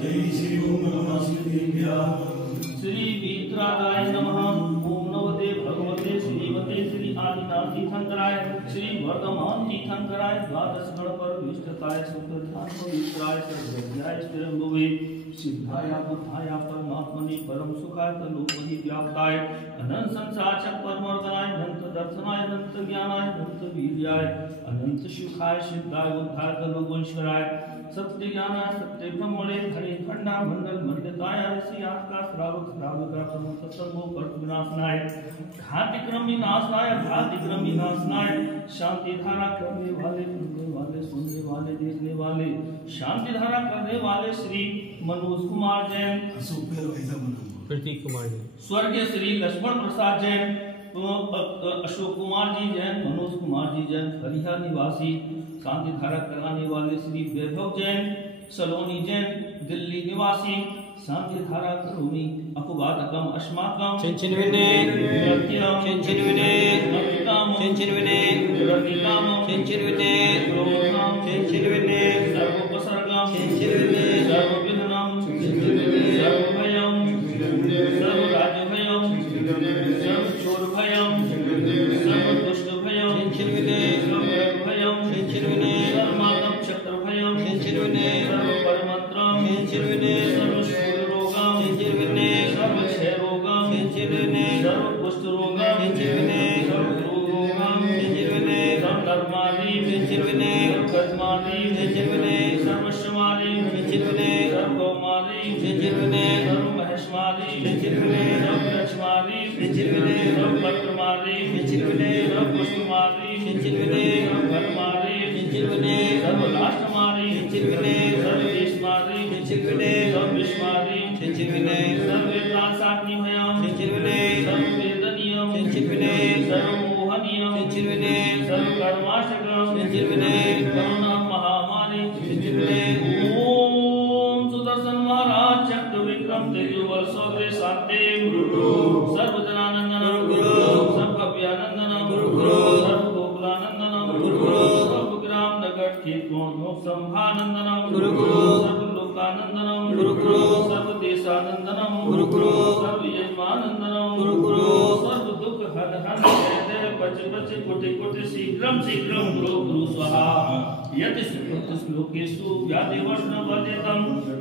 जय श्री ओम नमः श्रीदेव्याः। श्री वीतरागाय नमः। ओम नमते भगवते श्रीमते श्री आदिनाथ तीर्थंकराय श्री वर्धमान तीर्थंकराय द्वादश गणपर विष्टताय सुप्रधान पवित्राय सर्वज्ञाय स्थिरंभुवे सिद्धाय बुद्धाय परमात्मने परम सुखाय तलोपरि व्याप्ताय अनंत संसार परमर्दनाय अनंत दर्शनाय अनंत ज्ञानाय अनंत वीर्याय अनंत सुखाय सिद्धाय उद्धार तलोगुंशराय सत्य ज्ञानाय सत्य ब्रह्मणे धरे खंडा मंडल मंडिताय ऋषि आकाश श्रावक श्राविका समस्त संभो कर्त विनाशनाय घाति क्रम विनाशनाय घाति क्रम विनाशनाय शांति धारा करने वाले सुनने वाले देखने वाले शांति धारा करने वाले श्री मनोज कुमार जैन प्रतीक कुमार जैन स्वर्गीय श्री लक्ष्मण प्रसाद जैन अशोक कुमार जी जैन मनोज कुमार जी जैन हरिया निवासी शांति धारा कराने वाले श्री वैभव जैन सलोनी जैन दिल्ली निवासी शांति धारा करोमि अपवादकम अस्माकम चिंचिनविने चिंचिनविने चिंचिनविने चिंचिनविने चिंचिनविने सर्वोपसर्गम चिंचिनविने सर्वविघ्नम सर्वभयम सर्वराजभयम सर्वचोरभयम सर्वदुष्टभयम चिंचिनविने सर्वभयम चिंचिनविने सर्वमातम शत्रुभयम चिंचिनविने सर्वपरमत्रम चिंचिनविने सर्वशूलरोगम चिंचिनविने सर्वक्षयरोगम चिंचिनविने सर्वकुष्ठरोगम चिंचिनविने सर्वरोगम चिंचिनविने सर्वधर्मादि चिंचिनविने सर्वकर्मादि चिंचिनविने सर्वश्रमादि चिंचिनविने सर्वगौमादि चिंचिनविने सर्वमहेश्वादि चिंचिनविने सर्वलक्ष्मादि चिंचिनविने सर्वपत्रमादि चिंचिनविने सर्वपुष्पमादि चिंचिनविने सर्वधर्मादि चिंचिनविने सर्वराष्ट्रमादि चिंचिनविने सर्वदेशमादि चिंचिनविने सर्वविश्वादि चिंचिनविने सर्ववेदांसाग्निमयम् चिंचिनविने सर्ववेदनीयम् चिंचिनविने सर्वमोहनीयम् चिंचिनविने सर्वकर्माशकम् चिंचिनविने करुणा महामारी चिंचिनविने ओम सुदर्शन महाराज चक्र विक्रम तेजोबल सौग्रे शांति गुरु सर्वजनानंदनम गुरु सर्वव्यानंदनम गुरु सर्वगोकुलानंदनम गुरु सर्वग्राम नगर क्षेत्रों संभानंदनम गुरु सर्वलोकानंदनम गुरु सर्वदेशानंदनम गुरु सर्वयजमानंदनम गुरु सर्व दुख हर हर जय बच बच कोटि कोटि शीघ्रम शीघ्रम गुरु स्वाहा यति श्लोकेषु व्याधिवष्णवदितं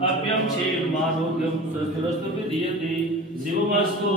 अभ्यं क्षेमारोग्यं सस्रस्तु विदीयते शिवमस्तु